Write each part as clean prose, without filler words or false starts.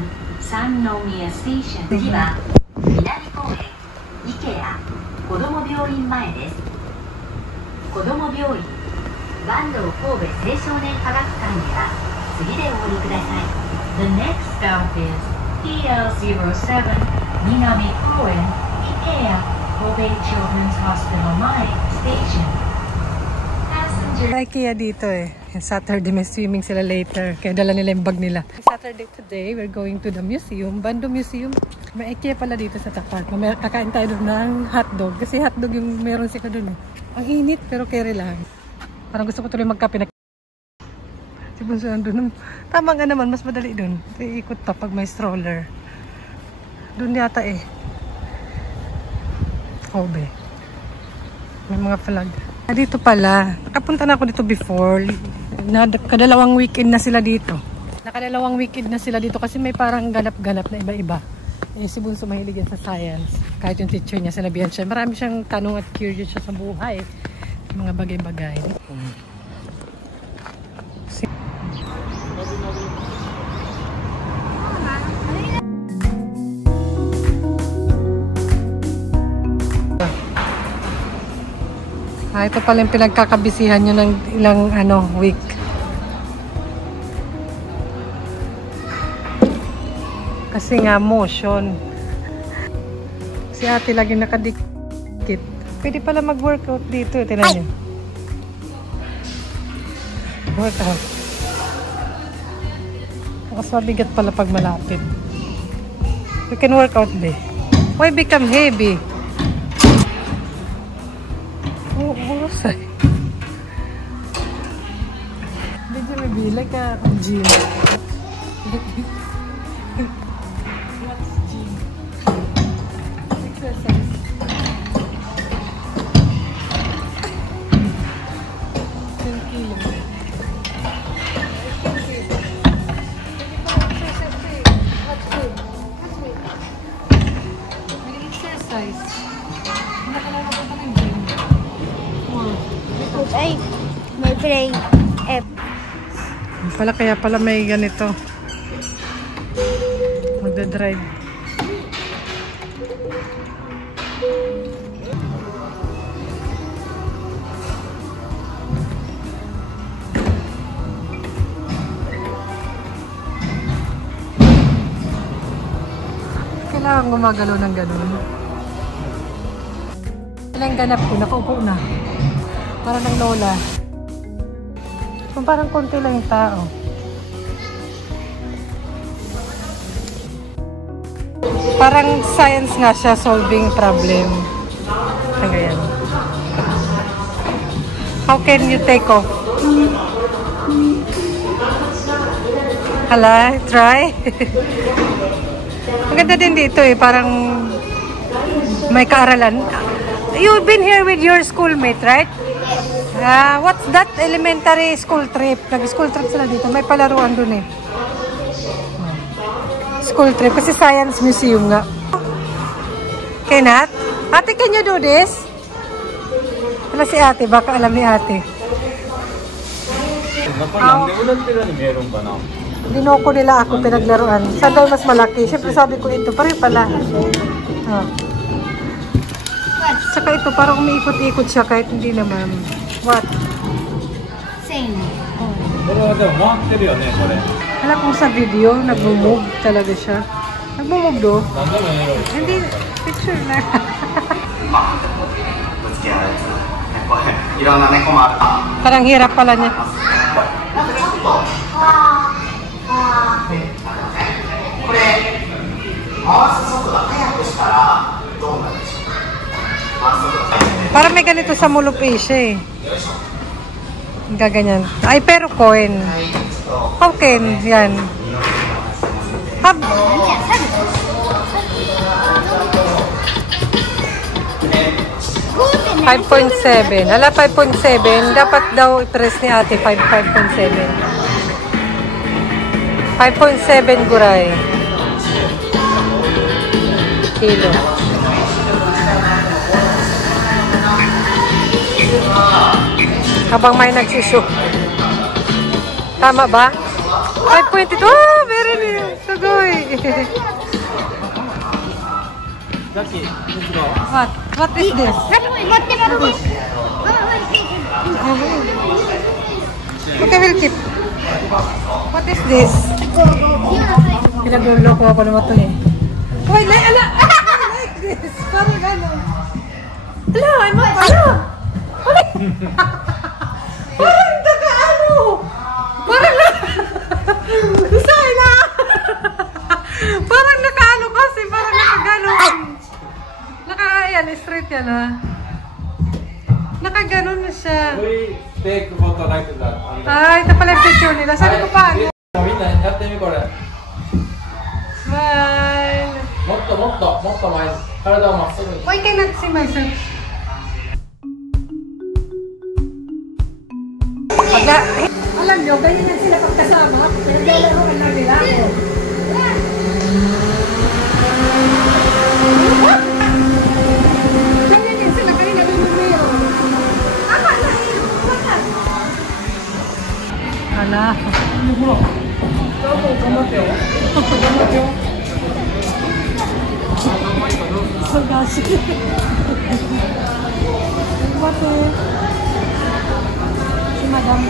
間三宮ステーション。次は南公園IKEA子ども病院前です。子ども病院坂東神戸青少年科学館へは次でお降りください。The next stop is PL07 南公園IKEA Kobe Children's Hospital 前 Station。IKEA dito eh. Saturday may swimming sila later. Kaya dala nila yung bag nila. Saturday today, we're going to the museum. Bando Museum. May IKEA pala dito sa tapat. Kakain tayo doon ng hotdog. Kasi hotdog yung meron sila doon. Ang init pero carry lang. Parang gusto ko tuloy magkape. Si Bunso nandun. Tama nga naman, mas madali doon. Iikot pa pag may stroller. Doon yata eh. Kobe. May mga flag. Dito pala, nakapunta na ako dito before. Kadalawang weekend na sila dito. Nakadalawang weekend na sila dito kasi may parang ganap-ganap na iba-iba. Eh, si Bunso mahilig yan sa science. Kahit yung teacher niya, sinabihan siya. Marami siyang tanong at curious siya sa buhay. Mga bagay-bagay. Ito pala yung pinagkakabisihan nyo ng ilang week. Kasi nga motion. Si ate lagi nakadikit. Pwede pala mag-workout dito. Tingnan nyo. Workout. Mas mabigat pala pag malapit. You can work out there. Why become heavy? Urusay. Medyo maybe like a gym. What's gym? Exercise. Ay, may play F. Pala kaya pala may ganito. Magdadrive. Kailangan gumagalaw ng ganun. Ilang ganap ko, nakaupo na. Para ng lola. Kung parang konti lang yung tao. Parang science nga siya, solving problem. Ganyan. How can you take off? Hala, try. Maganda din dito eh, parang may kaaralan. You've been here with your schoolmate, right? What's that? Elementary school trip. Nag-school trip sila dito. May palaruan dun eh. School trip. Kasi science museum nga. Okay, Nat? Ate, can you do this? Wala si ate. Baka alam ni ate. Dinoko nila ako pinaglaruan. Saan daw mas malaki? Siyempre sabi ko ito. Pareho pala. Saka ito, parang umiikot-ikot siya kahit hindi naman. What? Same. Alam kong sa video, nag-move talaga siya. Nag-move do? Hindi, picture na. Parang hirap pala niya. Parang may ganito sa Mall of Asia eh. Gaganyan. Ay, pero coin. How can? Yan. 5.7. Hala, 5.7. Dapat daw i-press ni ate 5.7. 5.7 guray. Kilo. Habang may nagsushoot. Tama ba? 5.2. Oh, very new. Sugoy. Jackie, let's go. What? What is this? Okay, we'll keep. What is this? Pinagulo ko ako naman ito eh. Wait, ala! Like this. Parang gano'n. Ala, ano? Parang naka-ano. Parang Isay na. Parang naka-ano kasi. Parang naka-gano'n. Naka-ayan, straight yan ah. Naka-gano'n na siya. We take photo like that. Ay, ito pala yung picture nila. Sabi ko pa. Smile. もっともっと前に体をまっすぐに Why cannot see myself? Alam nyo, ganyan yan sila pagkasama. Pinaglalaro lang nila ako. Ganyan yan sila, kanina lumumiro. Ama na, Hala. Sagashi. Mate. Si Madam.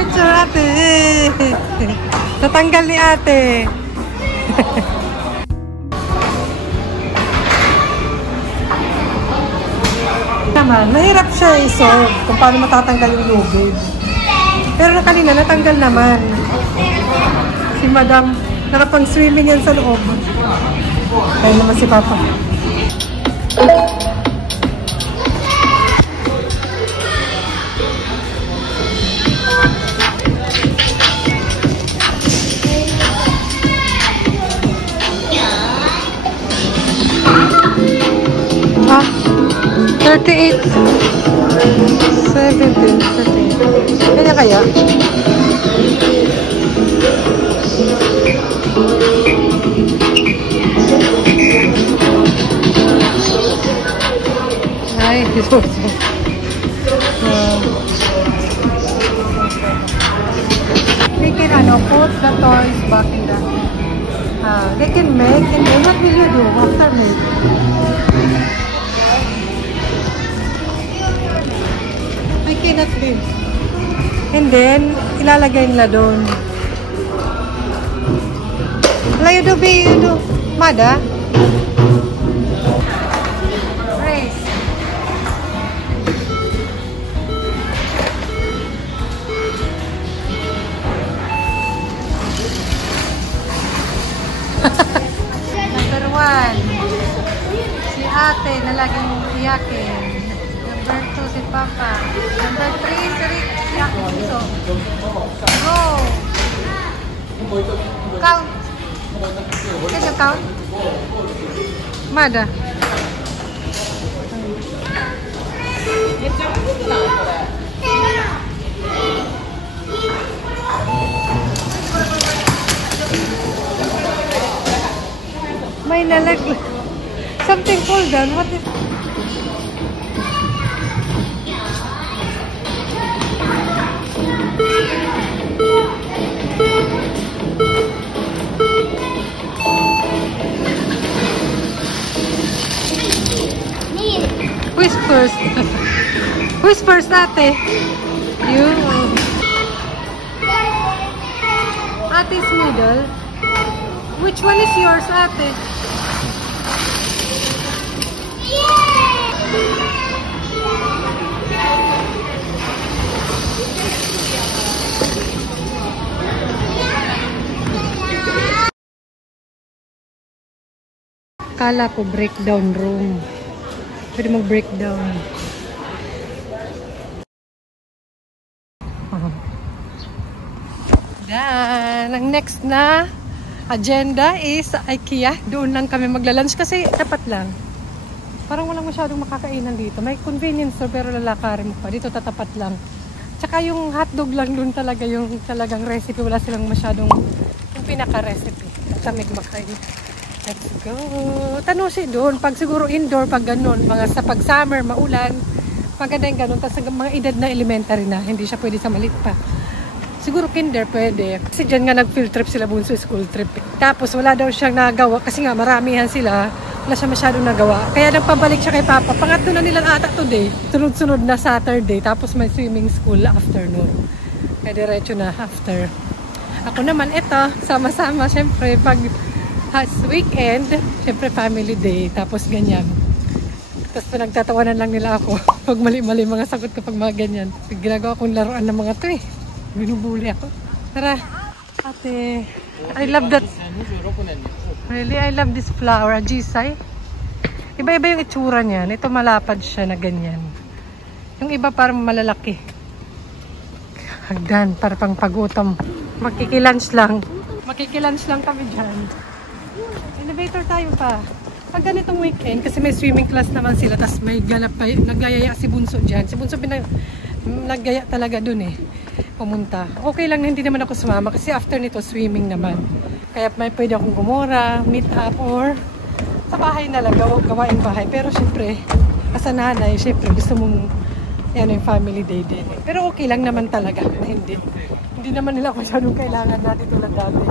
Picture ate. Natanggal ni ate. Naman, mahirap siya i-solve kung paano matatanggal yung lubid. Pero kanina natanggal naman. Si Madam, nakapang swimming yan sa loob. Kaya naman si Papa. Ah, 38, 17, 38. Kaya kaya? Ay, ito. They can put the toys back in the... they can make, and then what will you do after make? I cannot be. And then, ilalagay nila doon. Wala you do, Mada? Race. Number 1. Si ate na laging iyakin. Number 2 si Papa. Number 3 si Rick. Iyakin so. Go! Count. Can you count? Mada. May nalag. Something fall down. What is... Whispers. Whispers, ate. You. Ate's middle. Which one is yours, ate? Kala ko breakdown room. Pwede mag-breakdown. Then, ang next na agenda is sa IKEA. Doon lang kami magla-lunch kasi tapat lang. Parang walang masyadong makakainan dito. May convenience store pero lalakarin mo pa. Dito tatapat lang. Tsaka yung hotdog lang dun talaga yung talagang recipe. Wala silang masyadong yung pinaka-recipe. Kami kumakain. Let's go. Tanusi doon. Pag siguro indoor, pag ganun. Mga sa pag summer, maulan. Maganda yung ganun. Tapos mga edad na elementary na. Hindi siya pwede sa malit pa. Siguro kinder pwede. Kasi dyan nga nag-field trip sila bunso, school trip. Tapos wala daw siyang nagawa kasi nga maramihan sila. Wala siya masyadong nagawa. Kaya nagpabalik siya kay Papa. Pangatlo na nilang ata today. Sunod-sunod na Saturday. Tapos may swimming school afternoon. Kaya diretso na after. Ako naman, eto, sama-sama. Siyempre, pag weekend, siyempre family day. Tapos ganyan. Tapos pinagtatawanan lang nila ako. Pag mali-mali mga sagot ko pag mga ganyan. Ginagawa kong laruan ng mga to eh. Binubuli ako. Tara. Ate, I love that. Really, I love this flower. Ajisai. Iba-iba yung itsura niya. Ito malapad siya na ganyan. Yung iba parang malalaki. Hagdan, para pang pagutom. Makikilunch lang. Makikilunch lang kami dyan. Elevator tayo pa. Pag ganitong weekend, kasi may swimming class naman sila, tapos may ganap pa, naggayaya si Bunso dyan. Si Bunso naggaya talaga dun eh. Pumunta. Okay lang na hindi naman ako sumama kasi after nito swimming naman. Kaya may pwede akong gumora, meet up or sa bahay na lang, gawain bahay. Pero syempre, as a nanay, syempre gusto mong yan yung family day din. Pero okay lang naman talaga na hindi. Hindi naman nila masyadong kailangan natin tulad dati.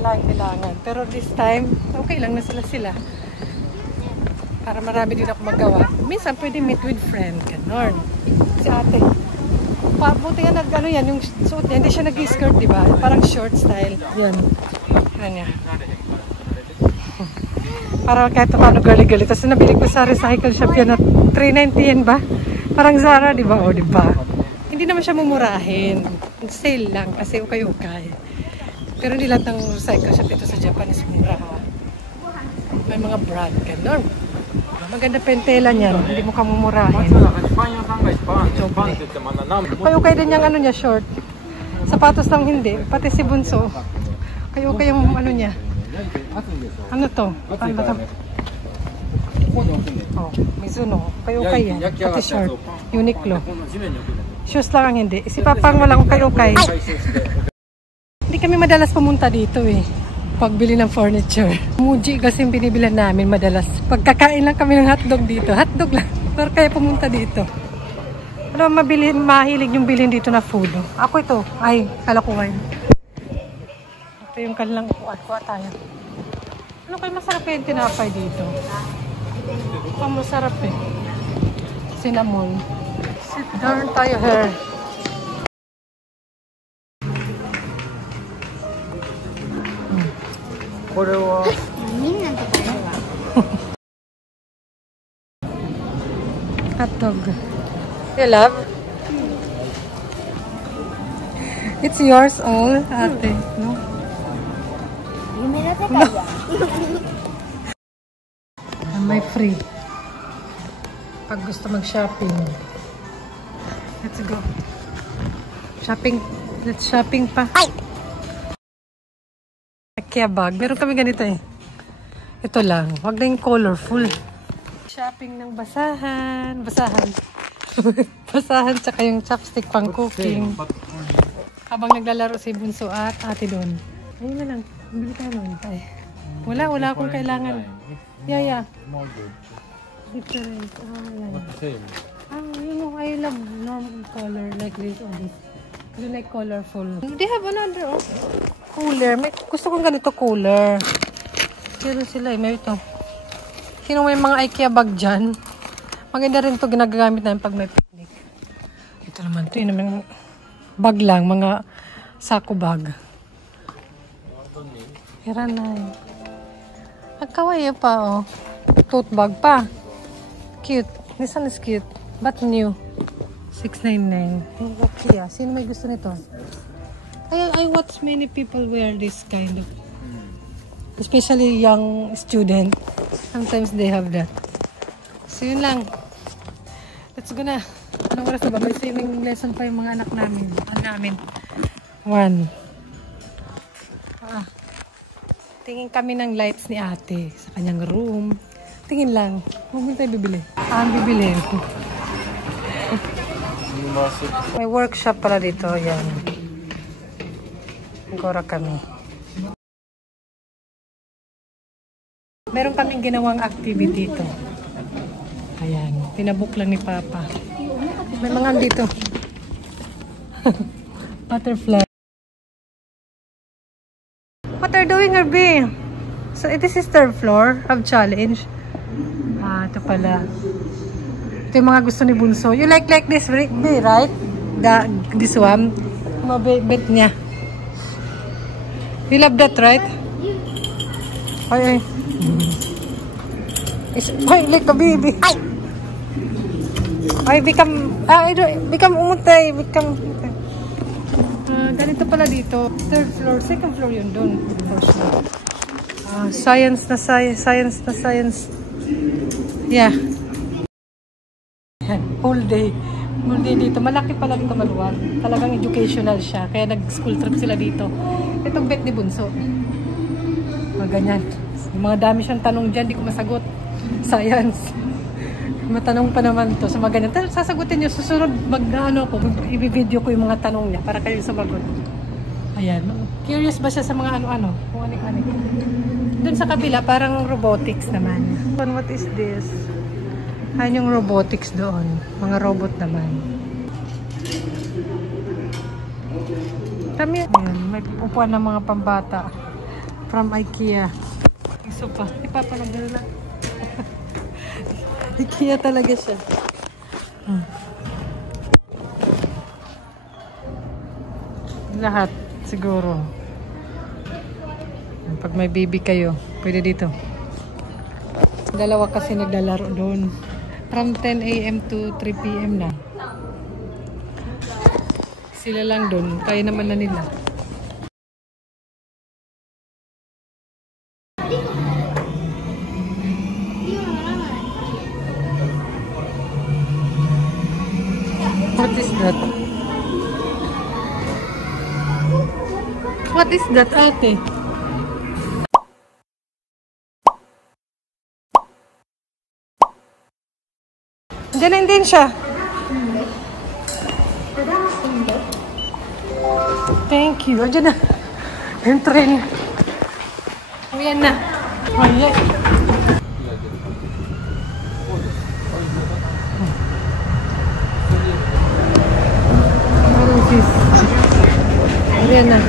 Kailangan. Pero this time, okay lang na sila. Para marami din ako magawa. Minsan pwede meet with friend. Ganon. Si ate. Buti nga nag-ano yan, yung suot niya, hindi siya nag-skirt, diba? Parang short style. Yan. Yan niya. Para kahit paano girly-girly. Tapos nabili ko sa recycle shop yan at 390 yan ba? Parang Zara, diba? O, diba? Hindi naman siya mumurahin. Sale lang kasi ukay-ukay. Pero hindi lahat ng recycle shop ito sa Japan is mura. May mga brand. Ganon. Maganda pentela niyan. Hindi mo kamumurahin. Kayo din yung ano niya, short. Sapatos lang hindi. Pati si Bunso. Kayo yung ano niya. Ano to? Ano to? Oh, Mizuno. Kayo yan. Pati short. Uniqlo. Shoes lang ang hindi. Si Papang walang kayo-kay. Hindi kami madalas pumunta dito eh. Pagbili ng furniture. Muji kasi yung binibilan namin madalas. Pagkakain lang kami ng hotdog dito. Hotdog lang. Pero kaya pumunta dito. Ano mahilig yung bilhin dito na food. Ako ito. Ay, kalakuhan. Ito yung kanilang kuha tayo. Ano kayo masarap yung tinapay dito? Ang masarap eh. Cinnamon. Sit down tayo here. Hotdog. You love? It's yours all, ate. No? No. May free. Pag gusto mag-shopping. Let's go. Shopping. Let's shopping pa. Kaya bag. Meron kami ganito eh. Ito lang. Wag na yung colorful. Shopping ng basahan. Basahan tsaka yung chopstick pang cooking. Habang naglalaro si Bunso at ate doon. Ayun na lang. Bili tayo nun. Wala akong kailangan. Yeah. Different. You know, I love normal color like this or this. I like colorful. They have another cooler. Gusto kong ganito cooler. Pero sila may ito. Sino may mga IKEA bag dyan? Maganda rin ito ginagamit namin pag may picnic. Ito naman ito. Yun naman bag lang. Mga sako bag. Hira na yun. Pagkawaya pa oh. Tote bag pa. Cute. This one is cute. But new. $6.99. IKEA. Sino may gusto nito? I watch many people wear this kind of. Especially young student. Sometimes they have that. So yun lang. Let's go na. Anong oras na ba? May swimming lesson pa yung mga anak namin. 1. Tingin kami ng lights ni ate sa kanyang room. Tingin lang. Huwag mo tayo bibili. Ang bibili. May workshop pala dito. Yan. Gora kami. Meron kaming ginawang activity dito. Ayan. Pinabook lang ni Papa. May mga dito. Butterfly. What are you doing, Herbie? So, this is third floor of challenge. Ito pala. Ito yung mga gusto ni Bunso. You like this, right? This one. Mabait niya. You love that, right? Ay. Ay, like a baby. Ay, become umutay. Ganito pala dito. Third floor. Second floor yun doon. For sure. Science. Yeah. Whole day. Whole day dito. Malaki pala dito, maluwag. Talagang educational siya. Kaya nag-school trip sila dito. Itong bet ni Bunso. Ganyan. Mga dami siyang tanong dyan. Di ko masagot. Science. Matanong pa naman to. So ganyan. Sasagutin niyo. Susunod i-video ko yung mga tanong niya para kayo sumagot. Ayan. Curious ba siya sa mga ano-ano? Kung anik-anik. Doon sa kabila, parang robotics naman. What is this? Ayan yung robotics doon. Mga robot naman. Kami, ayan, may upuan ng mga pambata. From IKEA. Iso pa. Ipapanagdala. IKEA talaga siya. Lahat, siguro. Pag may baby kayo, pwede dito. Dalawa kasi naglalaro doon. From 10 AM to 3 PM na. Sila lang doon. Kaya naman na nila. What is that? What is that, ate? Diyan din siya. Thank you. Diyan na. Yung train. Ayan na. Ayan. Ayan na.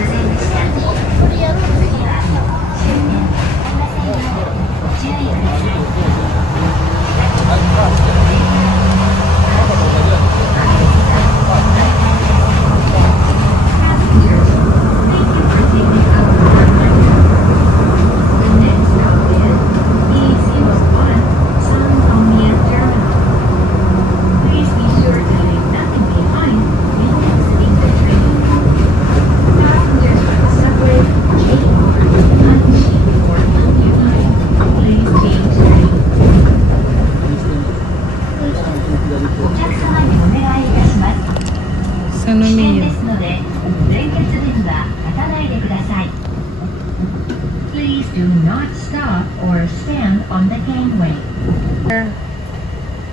Please do not stop or stand on the gangway.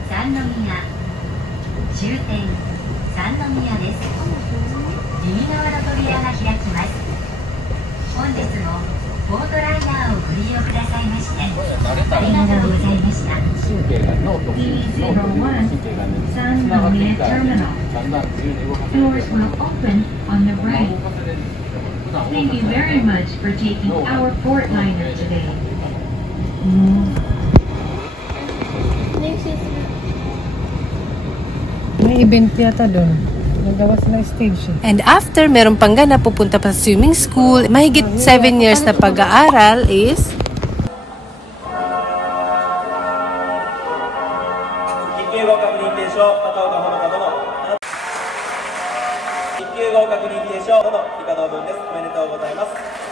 三宮終点三宮です。右側の扉が開きます。本日もボートライナーをご利用くださいましてありがとうございました。E01 三宮 Terminal. Doors will open on the right. Thank you very much for taking our port liner today. May event yata doon. Nagawa sila stage. And after, meron pang ganap pupunta pa sa swimming school. Mahigit 7 years na pag-aaral is... Thank you.